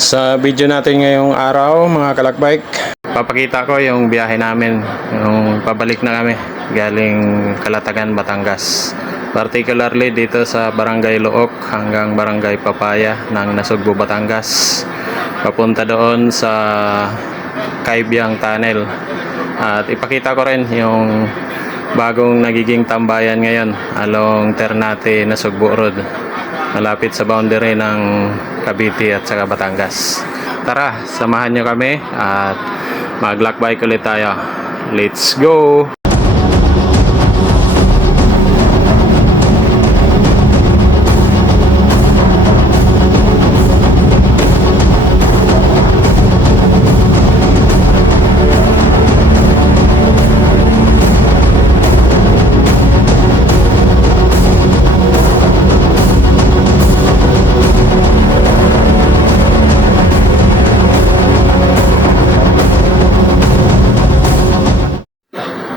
Sa video natin ngayong araw mga kalakbike, papakita ko yung biyahe namin, yung pabalik na kami galing Calatagan, Batangas. Particularly dito sa Barangay Look hanggang Barangay Papaya ng Nasugbu, Batangas. Papunta doon sa Kaibyang Tunnel. At ipakita ko rin yung bagong nagiging tambayan ngayon along Ternate, Nasugbu Road, malapit sa boundary ng Cavite at saka Batangas. Tara, samahan nyo kami at mag-lakbike ulit tayo. Let's go!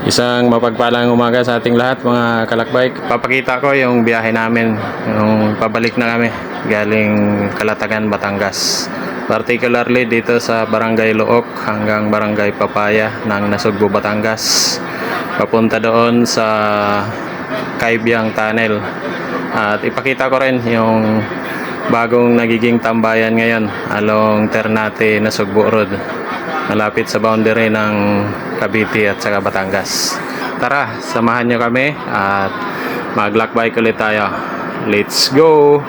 Isang mapagpalang umaga sa ating lahat mga kalakbike. Papakita ko yung biyahe namin, yung pabalik na kami galing Calatagan, Batangas. Particularly dito sa Barangay Look hanggang Barangay Papaya ng Nasugbu, Batangas. Papunta doon sa Kaibyang Tunnel. At ipakita ko rin yung bagong nagiging tambayan ngayon along Ternate, Nasugbu Road, malapit sa boundary ng Cavite at saka Batangas. Tara, samahan nyo kami at mag-lakbike ulit tayo. Let's go!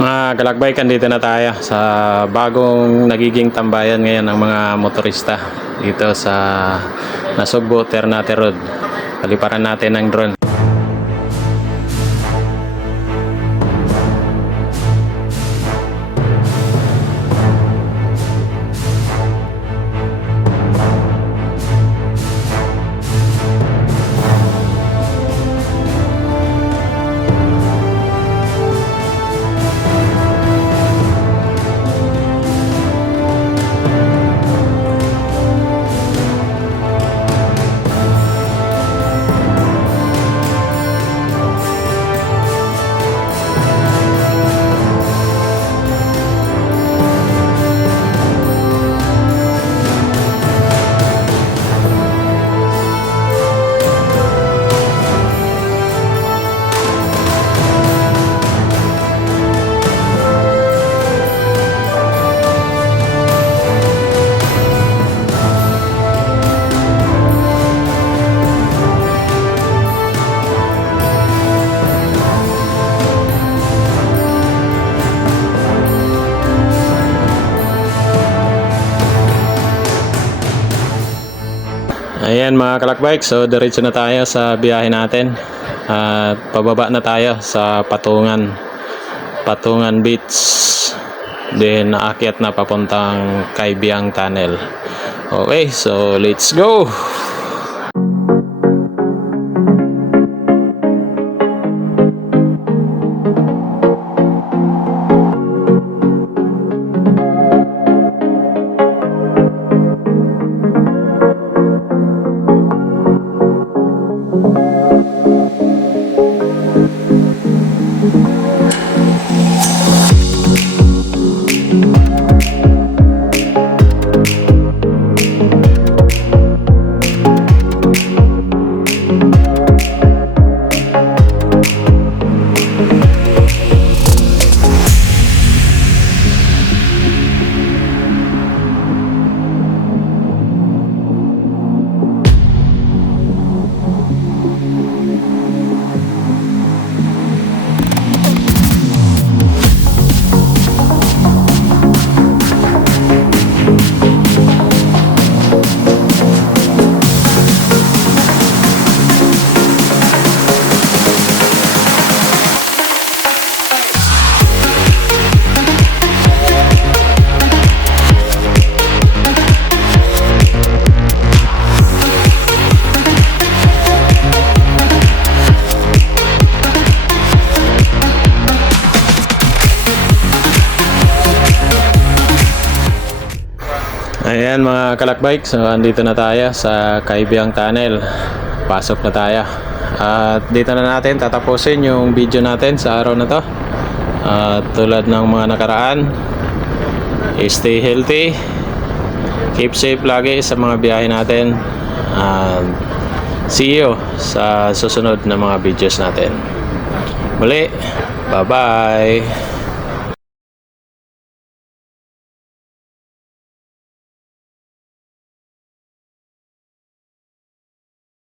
Mga kalakbike, dito na tayo sa bagong nagiging tambayan ngayon ng mga motorista dito sa Nasugbu, Ternate Road. Paliparan natin ng drone. Ayan mga kalakbike, so diretso na tayo sa biyahe natin. At pababa na tayo sa Patungan Beach. Then naakyat na papuntang Kaibiyang Tunnel. Okay, so let's go! Ayan mga kalakbike, so andito na tayo sa Kaibiyang Tunnel. Pasok na tayo. At dito na natin tatapusin yung video natin sa araw na to. At tulad ng mga nakaraan, stay healthy, keep safe lagi sa mga biyahe natin. And see you sa susunod na mga videos natin. Muli, bye bye!